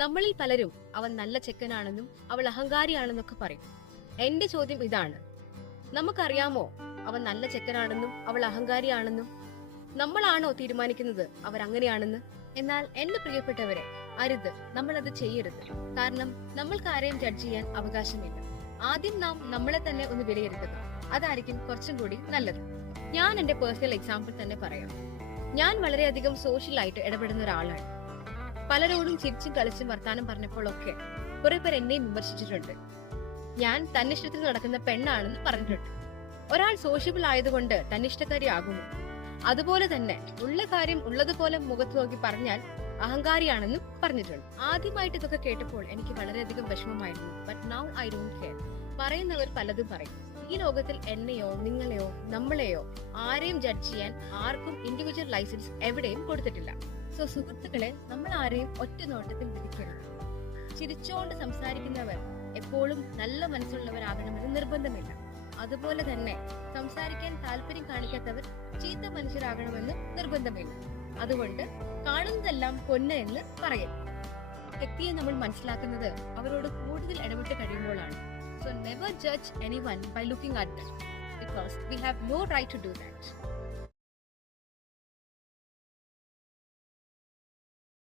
നമ്മളിൽ പലരും അവൻ നല്ല ചെക്കനാണെന്നും അവൾ അഹങ്കാരിയാണെന്നൊക്കെ പറയും. എന്റെ ചോദ്യം ഇതാണ്, നമുക്കറിയാമോ അവൻ നല്ല ചെക്കനാണെന്നും അവൾ അഹങ്കാരിയാണെന്നും? നമ്മളാണോ തീരുമാനിക്കുന്നത് അവരങ്ങനെയാണെന്ന്? എന്നാൽ എന്റെ പ്രിയപ്പെട്ടവരെ, അരുത്, നമ്മളത് ചെയ്യരുത്. കാരണം നമ്മൾക്ക് ആരെയും ജഡ്ജ് ചെയ്യാൻ അവകാശമില്ല. ആദ്യം നാം നമ്മളെ തന്നെ ഒന്ന് വിലയിരുത്തുക. അതായിരിക്കും കുറച്ചും കൂടി നല്ലത്. ഞാൻ എന്റെ പേഴ്സണൽ എക്സാമ്പിൾ തന്നെ പറയാം. ഞാൻ വളരെയധികം സോഷ്യലായിട്ട് ഇടപെടുന്ന ഒരാളാണ്. പലരോടും ചിരിച്ചും കളിച്ചും വർത്താനം പറഞ്ഞപ്പോഴൊക്കെ കുറെ പേർ എന്നെയും വിമർശിച്ചിട്ടുണ്ട്. ഞാൻ തന്നിഷ്ടത്തിൽ നടക്കുന്ന പെണ്ണാണെന്ന് പറഞ്ഞിട്ടുണ്ട്. ഒരാൾ സോഷ്യബിൾ ആയതുകൊണ്ട് തന്നിഷ്ടക്കാരി ആകുന്നു. അതുപോലെ തന്നെ ഉള്ള കാര്യം ഉള്ളതുപോലെ മുഖത്ത് നോക്കി പറഞ്ഞാൽ അഹങ്കാരിയാണെന്നും പറഞ്ഞിട്ടുണ്ട്. ആദ്യമായിട്ട് ഇതൊക്കെ കേട്ടപ്പോൾ എനിക്ക് വളരെയധികം വിഷമമായിരുന്നു. But now I don't care. പറയുന്നവർ പലതും പറയും. ഈ ലോകത്തിൽ എന്നെയോ നിങ്ങളെയോ നമ്മളെയോ ആരെയും ജഡ്ജ് ചെയ്യാൻ ആർക്കും ഇൻഡിവിജ്വൽ ലൈസൻസ് എവിടെയും കൊടുത്തിട്ടില്ല. സോ സുഹൃത്തുക്കളെ, നമ്മൾ ആരെയും ഒറ്റ നോട്ടത്തിൽ വിധിക്കരുത്. ചിരിച്ചോണ്ട് സംസാരിക്കുന്നവർ എപ്പോഴും നല്ല മനസ്സുള്ളവരാകണമെന്ന് നിർബന്ധമില്ല. അതുപോലെ തന്നെ സംസാരിക്കാൻ താല്പര്യം കാണിക്കാത്തവർ ചീത്ത മനുഷ്യരാകണമെന്ന് നിർബന്ധമില്ല. അതുകൊണ്ട് കാണുന്നതെല്ലാം പൊന്ന് എന്ന് പറയരുത്. വ്യക്തിയെ നമ്മൾ മനസ്സിലാക്കുന്നത് അവരോട് കൂടുതൽ ഇടപെട്ട് കഴിയുമ്പോഴാണ്. So never judge anyone by looking at them, because we have no right to do that.